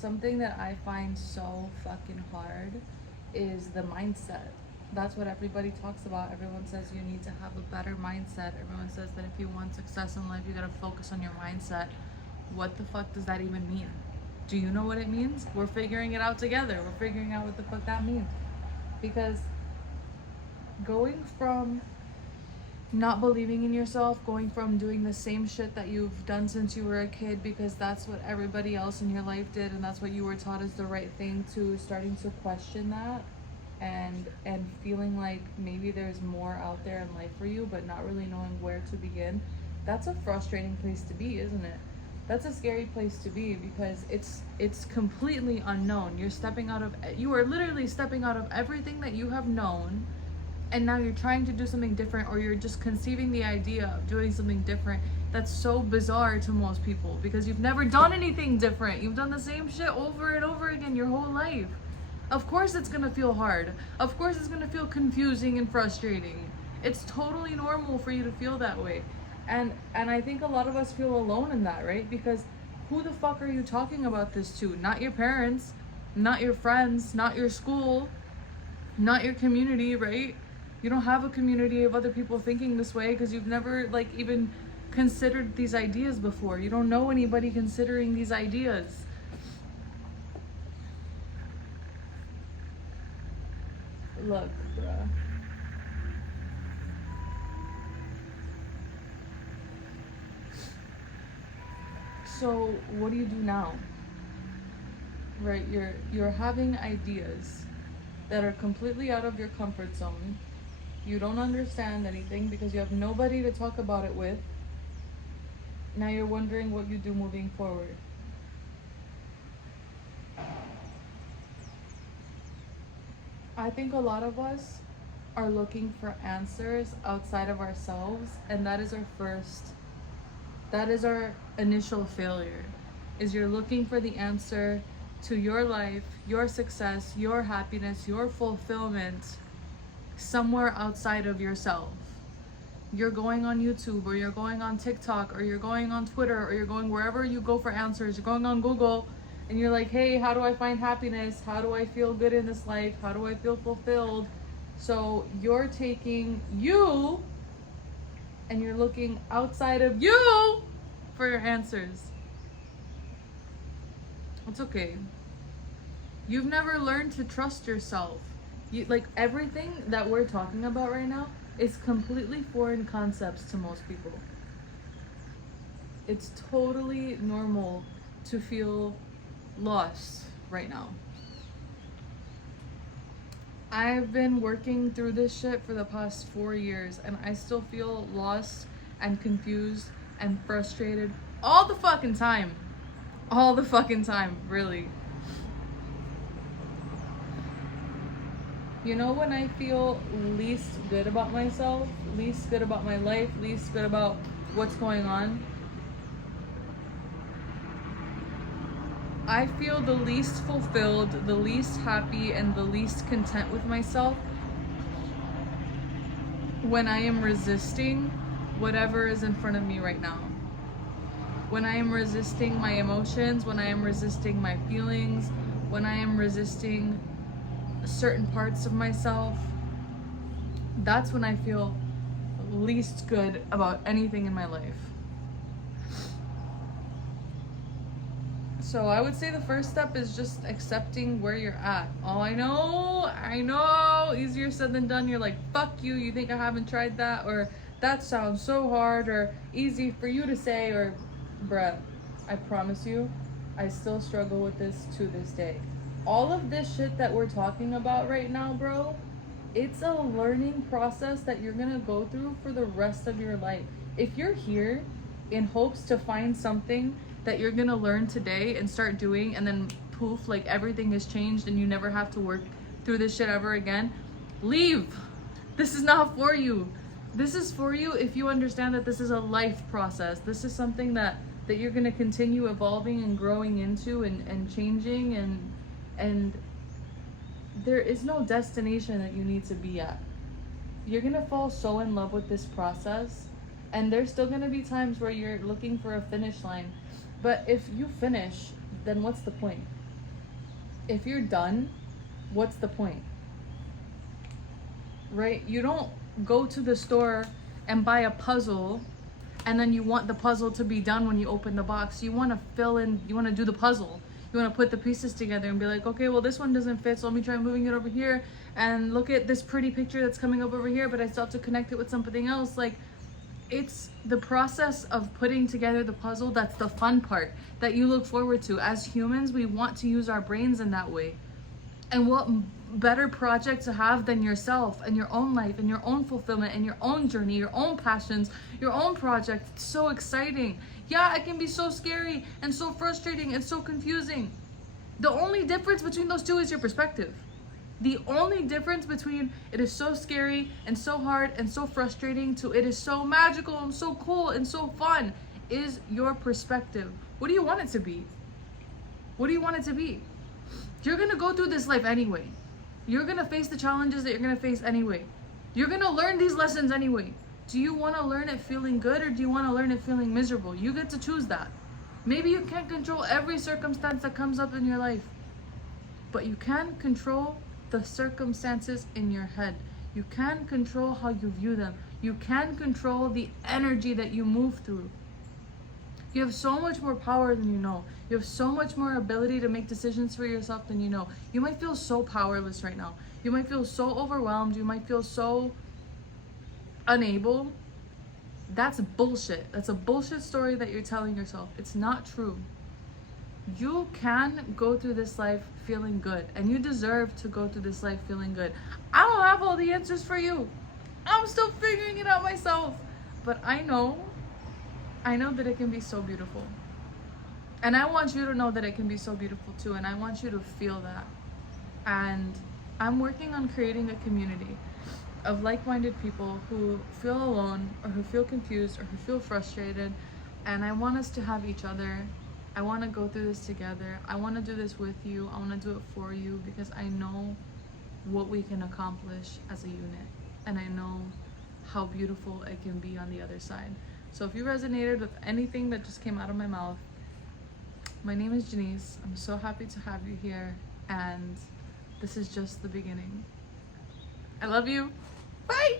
Something that I find so fucking hard is the mindset. That's what everybody talks about. Everyone says you need to have a better mindset. Everyone says that if you want success in life, you gotta focus on your mindset. What the fuck does that even mean? Do you know what it means? We're figuring it out together. We're figuring out what the fuck that means. Because going from not believing in yourself, going from doing the same shit that you've done since you were a kid because that's what everybody else in your life did and that's what you were taught is the right thing, to starting to question that and feeling like maybe there's more out there in life for you but not really knowing where to begin. That's a frustrating place to be, isn't it? That's a scary place to be because it's completely unknown. You are literally stepping out of everything that you have known, and now you're trying to do something different, or you're just conceiving the idea of doing something different. That's so bizarre to most people because you've never done anything different. You've done the same shit over and over again your whole life. Of course it's gonna feel hard. Of course it's gonna feel confusing and frustrating. It's totally normal for you to feel that way. And I think a lot of us feel alone in that, right? Because who the fuck are you talking about this to? Not your parents, not your friends, not your school, not your community, right? You don't have a community of other people thinking this way because you've never like even considered these ideas before. You don't know anybody considering these ideas. Look, bruh. So what do you do now? Right? You're having ideas that are completely out of your comfort zone. You don't understand anything because you have nobody to talk about it with. Now you're wondering what you do moving forward. I think a lot of us are looking for answers outside of ourselves, and that is our initial failure. Is you're looking for the answer to your life, your success, your happiness, your fulfillment somewhere outside of yourself. You're going on YouTube, or you're going on TikTok, or you're going on Twitter, or you're going wherever you go for answers. You're going on Google and you're like, hey, how do I find happiness? How do I feel good in this life? How do I feel fulfilled? So you're taking you and you're looking outside of you for your answers. It's okay. You've never learned to trust yourself. Like everything that we're talking about right now is completely foreign concepts to most people. It's totally normal to feel lost right now. I've been working through this shit for the past 4 years and I still feel lost and confused and frustrated all the fucking time. All the fucking time, really. You know when I feel least good about myself, least good about my life, least good about what's going on? I feel the least fulfilled, the least happy, and the least content with myself when I am resisting whatever is in front of me right now. When I am resisting my emotions, when I am resisting my feelings, when I am resisting certain parts of myself, that's when I feel least good about anything in my life. So I would say the first step is just accepting where you're at. Oh, I know, easier said than done. You're like, fuck you, you think I haven't tried that? Or that sounds so hard or easy for you to say, or bruh, I promise you, I still struggle with this to this day. All of this shit that we're talking about right now, bro, it's a learning process that you're gonna go through for the rest of your life. If you're here in hopes to find something that you're gonna learn today and start doing, and then poof, like everything has changed and you never have to work through this shit ever again, leave. This is not for you. This is for you if you understand that this is a life process. This is something that you're gonna continue evolving and growing into and changing, and there is no destination that you need to be at. You're gonna fall so in love with this process, and there's still gonna be times where you're looking for a finish line. But if you finish, then what's the point? if you're done, what's the point? Right? You don't go to the store and buy a puzzle and then you want the puzzle to be done when you open the box. You want to fill in, you want to do the puzzle. You want to put the pieces together and be like, okay, well, this one doesn't fit, so let me try moving it over here. And look at this pretty picture that's coming up over here, but I still have to connect it with something else. Like, it's the process of putting together the puzzle that's the fun part that you look forward to. As humans, we want to use our brains in that way. And what better project to have than yourself and your own life and your own fulfillment and your own journey, your own passions, your own project. It's so exciting. Yeah, it can be so scary and so frustrating and so confusing. The only difference between those two is your perspective. The only difference between it is so scary and so hard and so frustrating to it is so magical and so cool and so fun is your perspective. What do you want it to be? What do you want it to be? You're gonna go through this life anyway. You're gonna face the challenges that you're gonna face anyway. You're gonna learn these lessons anyway. Do you wanna learn it feeling good or do you wanna learn it feeling miserable? You get to choose that. Maybe you can't control every circumstance that comes up in your life, but you can control the circumstances in your head. You can control how you view them. You can control the energy that you move through. You have so much more power than you know. You have so much more ability to make decisions for yourself than you know. You might feel so powerless right now. You might feel so overwhelmed. You might feel so unable. That's bullshit. That's a bullshit story that you're telling yourself. It's not true. You can go through this life feeling good, and you deserve to go through this life feeling good. I don't have all the answers for you. I'm still figuring it out myself. But I know that it can be so beautiful. And I want you to know that it can be so beautiful too, and I want you to feel that. And I'm working on creating a community of like-minded people who feel alone or who feel confused or who feel frustrated, and I want us to have each other. I want to go through this together. I want to do this with you. I want to do it for you because I know what we can accomplish as a unit, and I know how beautiful it can be on the other side. So if you resonated with anything that just came out of my mouth, my name is Janice. I'm so happy to have you here, and this is just the beginning. I love you. Bye!